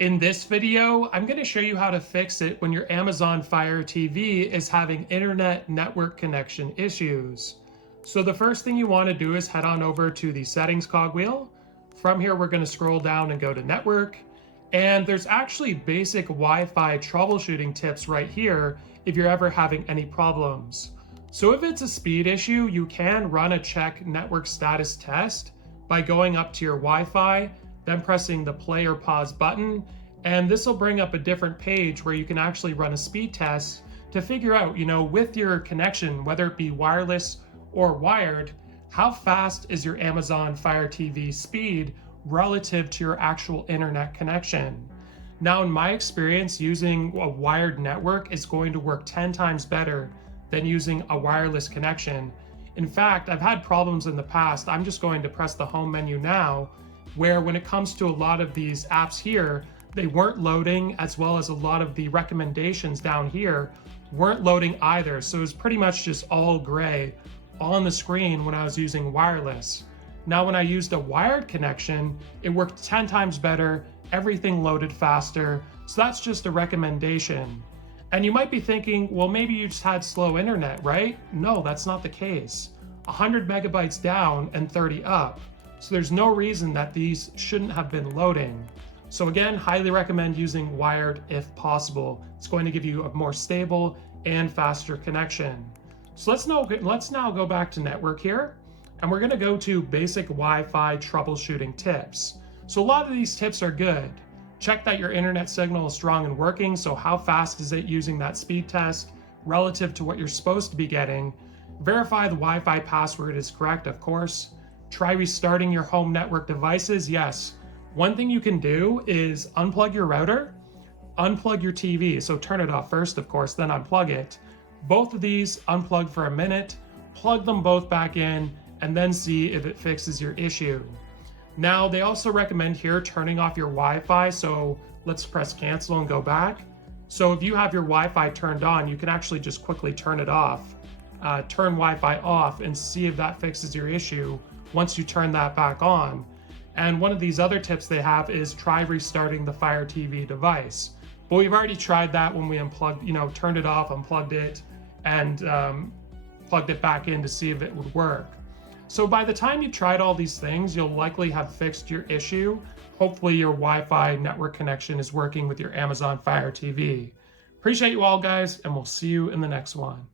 In this video, I'm going to show you how to fix it when your Amazon Fire TV is having internet network connection issues. So the first thing you want to do is head on over to the settings cogwheel. From here, we're going to scroll down and go to network. And there's actually basic Wi-Fi troubleshooting tips right here if you're ever having any problems. So if it's a speed issue, you can run a check network status test by going up to your Wi-Fi, then pressing the play or pause button, and this will bring up a different page where you can actually run a speed test to figure out, with your connection, whether it be wireless or wired, how fast is your Amazon Fire TV speed relative to your actual internet connection. Now, in my experience, using a wired network is going to work 10 times better than using a wireless connection. In fact, I've had problems in the past. I'm just going to press the home menu now, where when it comes to a lot of these apps here, they weren't loading, as well as a lot of the recommendations down here weren't loading either. So it was pretty much just all gray on the screen when I was using wireless. Now, when I used a wired connection, it worked 10 times better, everything loaded faster. So that's just a recommendation. And you might be thinking, well, maybe you just had slow internet, right? No, that's not the case. 100 megabytes down and 30 up. So there's no reason that these shouldn't have been loading. So again, highly recommend using wired if possible. It's going to give you a more stable and faster connection. So let's now go back to network here, and we're going to go to basic Wi-Fi troubleshooting tips. So a lot of these tips are good. Check that your internet signal is strong and working. So how fast is it using that speed test relative to what you're supposed to be getting? Verify the Wi-Fi password is correct, of course. Try restarting your home network devices. Yes. One thing you can do is unplug your router, unplug your TV. So turn it off first, of course, then unplug it. Both of these unplug for a minute, plug them both back in, and then see if it fixes your issue. Now, they also recommend here turning off your Wi-Fi. So let's press cancel and go back. So if you have your Wi-Fi turned on, you can actually just quickly turn it off. Turn Wi-Fi off and see if that fixes your issue once you turn that back on. And one of these other tips they have is try restarting the Fire TV device. But we've already tried that when we unplugged, turned it off, unplugged it, and plugged it back in to see if it would work. So by the time you've tried all these things, you'll likely have fixed your issue. Hopefully your Wi-Fi network connection is working with your Amazon Fire TV. Appreciate you all, guys, and we'll see you in the next one.